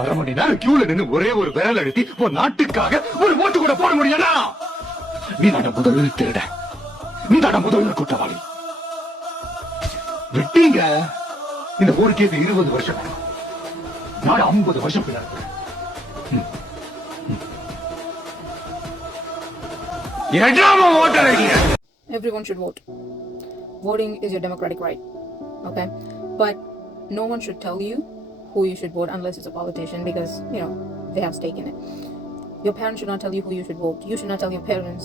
அரை மணி நேரம் கியூல நின்னு ஒரே ஒரு விரல் அழுத்தி ஒரு நாட்டுக்காக ஒரு ஓட்டு கூட போட முடியல. நீ தான முதல் திருட, நீ தான முதல் குற்றவாளி. விட்டீங்க. இந்த ஊருக்கே 20 வருஷம், நாடு 50 வருஷம் பின்னாடி. Everyone should vote. Voting is your democratic right. Okay? But no one should tell you who you should vote unless it's a politician, because, they have stake in it. Your parents should not tell you who you should vote. You should not tell your parents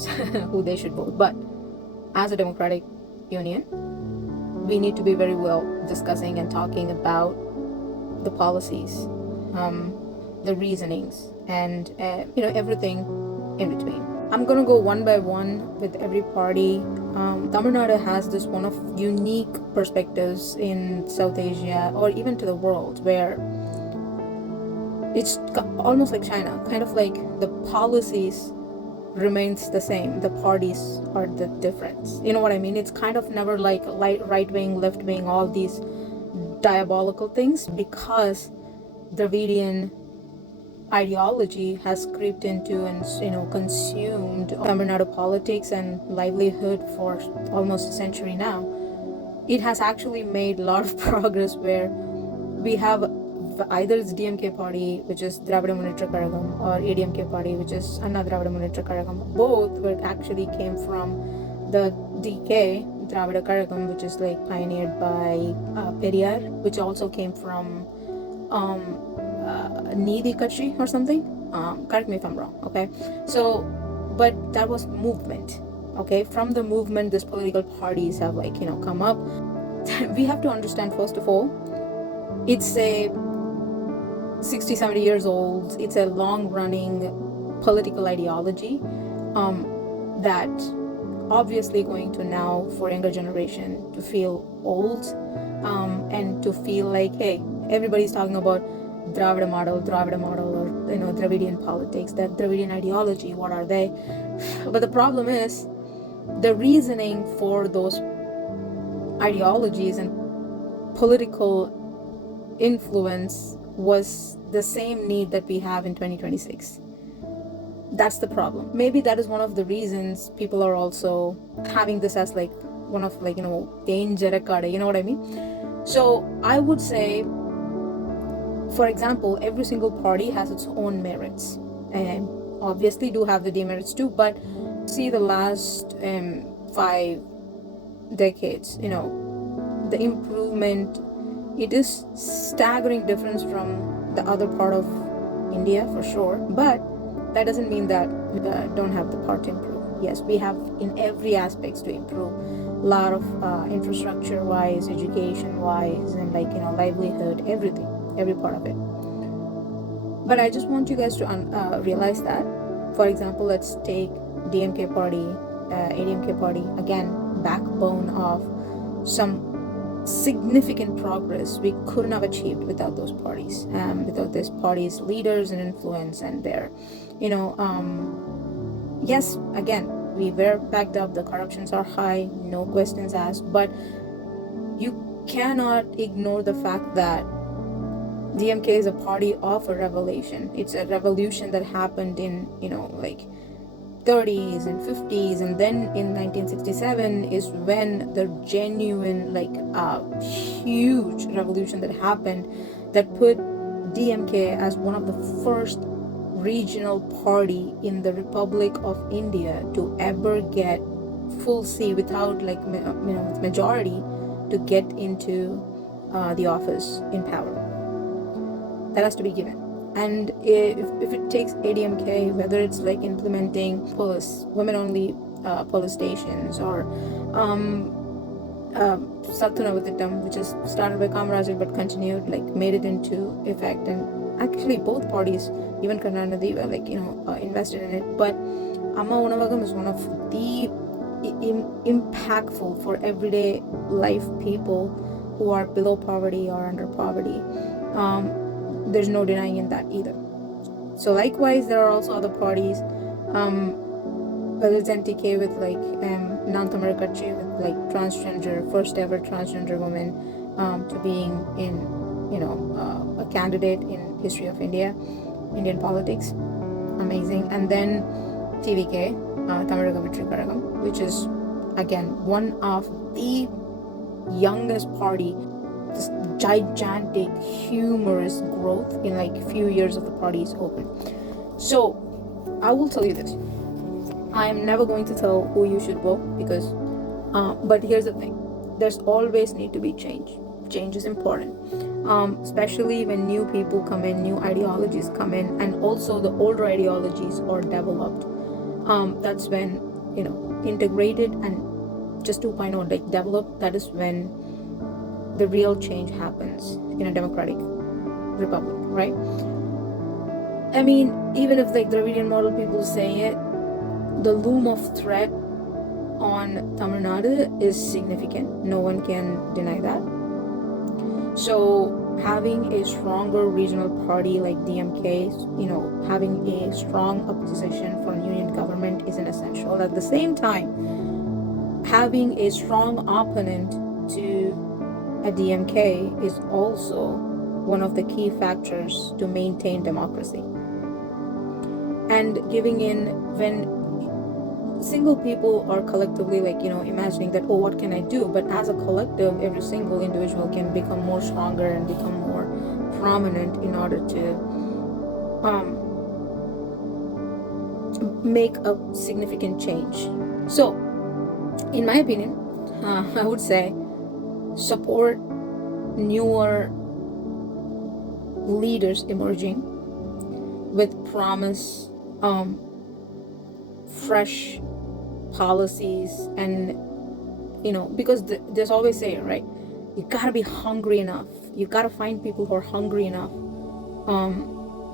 who they should vote. But as a democratic union, we need to be very well discussing and talking about the policies, the reasonings, and everything in between. I'm going to go one by one with every party. Tamil Nadu has this one of unique perspectives in South Asia or even to the world, where it's almost like China, kind of like the policies remains the same, the parties are the difference. You know what I mean? It's kind of never like right wing, left wing, all these diabolical things, because Dravidian ideology has creeped into and consumed Tamil Nadu politics and livelihood for almost a century now. It has actually made a lot of progress, where we have either it's DMK party, which is Dravidian Munnetra Kazhagam, or ADMK party, which is Anna Dravidian Munnetra Kazhagam. Both actually came from the DK, Dravida Kazhagam, which is like pioneered by Periyar, which also came from Needi Kachi or something. Correct me if I'm wrong, okay? So, but that was movement, okay? From the movement, these political parties have come up. We have to understand, first of all, it's a 60-70 years old. It's a long-running political ideology that obviously going to now, for younger generation, to feel old and to feel like, hey, everybody's talking about Dravida model, or Dravidian politics, that Dravidian ideology. What are they? But the problem is, the reasoning for those ideologies and political influence was the same need that we have in 2026. That's the problem. Maybe that is one of the reasons people are also having this as one of danger card, you know what I mean? So I would say, for example, every single party has its own merits, and obviously do have the demerits too. But see, the last 5 decades, the improvement, it is staggering difference from the other part of India for sure. But that doesn't mean that we don't have the part to improve. Yes, we have in every aspects to improve. A lot of infrastructure wise, education wise, and livelihood, everything, every part of it. But I just want you guys to realize that, for example, let's take DMK party, ADMK party, again, backbone of some significant progress we couldn't have achieved without those parties, without these parties' leaders and influence and their, yes, again, we were backed up, the corruptions are high, no questions asked, but you cannot ignore the fact that DMK is a party of a revolution. It's a revolution that happened in, 30s and 50s, and then in 1967 is when the genuine huge revolution that happened, that put DMK as one of the first regional party in the Republic of India to ever get full seat without with majority to get into the office in power. That has to be given. And if it takes ADMK, whether it's implementing women only police stations, or Sattunavadittam, which is started by Kamaraj but continued, made it into effect, and actually both parties, even Karnataka, were invested in it. But Amma Unavagam is one of the impactful for everyday life people who are below poverty or under poverty. There's no denying in that either. So likewise, there are also other parties, whether it's NTK with non-Tamil Kachi with transgender, first ever transgender woman to being in a candidate in history of Indian politics. Amazing. And then TVK, Tamil Nadu, which is again one of the youngest party. This gigantic, humorous growth in like few years of the party is open. So I will tell you this: I am never going to tell who you should vote because, but here's the thing: there's always need to be change. Change is important, especially when new people come in, new ideologies come in, and also the older ideologies are developed. That's when integrated and just 2.0 like developed. That is when the real change happens in a democratic republic, right? I mean, even if like Dravidian model people say it, the loom of threat on Tamil Nadu is significant. No one can deny that. So having a stronger regional party like DMK, having a strong opposition for union government is an essential. At the same time, having a strong opponent to a DMK is also one of the key factors to maintain democracy. And giving in when single people are collectively imagining that, oh, what can I do? But as a collective, every single individual can become more stronger and become more prominent in order to make a significant change. So, in my opinion, I would say support newer leaders emerging with promise, fresh policies, and because there's always saying, right, you gotta be hungry enough, you gotta find people who are hungry enough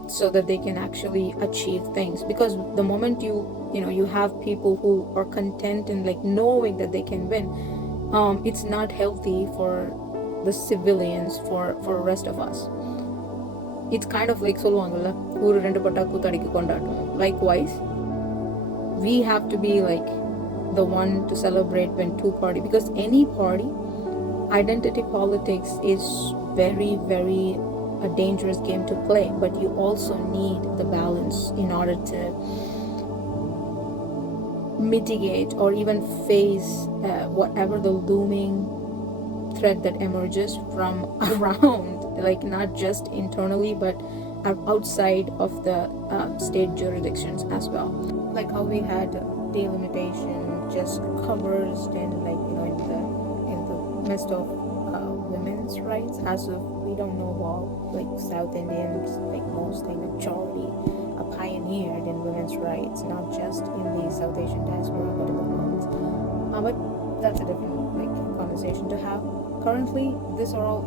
so that they can actually achieve things. Because the moment you have people who are content and like knowing that they can win, it's not healthy for the civilians, for the rest of us. It's kind of like சொல்லுவாங்கல்ல ஊரு ரெண்டு பட்டா கூத்தாடிக்கு கொண்டாட்டம். Likewise, we have to be like the one to celebrate when two party, because any party, identity politics is very, very a dangerous game to play, but you also need the balance in order to mitigate or even face whatever the looming threat that emerges from around, like not just internally but outside of the state jurisdictions as well. Like how we had delimitation just covers and in the midst of women's rights, as if we don't know about like South Indians, like mostly majority pioneered in women's rights, not just in the South Asian diaspora but in the world. But that's a different conversation to have. Currently, these are all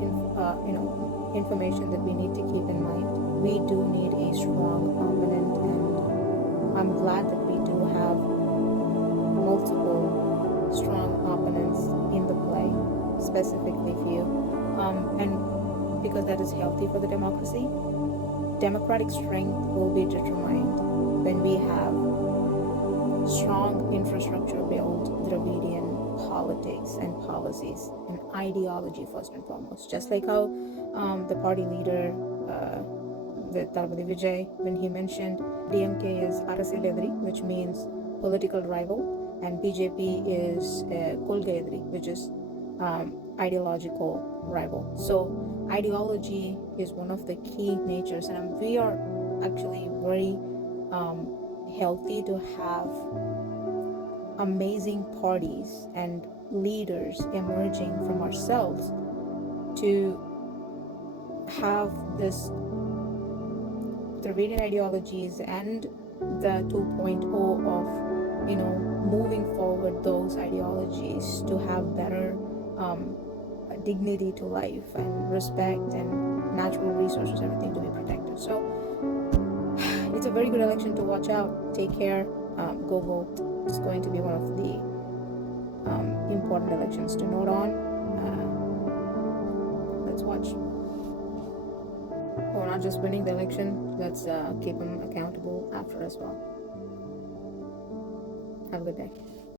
information that we need to keep in mind. We do need a strong opponent, and I'm glad that we do have multiple strong opponents in the play, specifically few, and because that is healthy for the democracy. Democratic strength will be determined when we have strong infrastructure built, Dravidian politics and policies and ideology first and foremost. Just like how the party leader, the Thalabathi Vijay, when he mentioned DMK is Arasil Edri, which means political rival, and BJP is Kolgai Edri, which is ideological rival. So ideology is one of the key natures, and we are actually very healthy to have amazing parties and leaders emerging from ourselves to have this Dravidian ideologies and the 2.0 of moving forward those ideologies to have better dignity to life and respect and natural resources, everything to be protected. So it's a very good election to watch out. Take care. Go vote. It's going to be one of the important elections to note on. Let's watch. We're not just winning the election, let's keep them accountable after as well. Have a good day.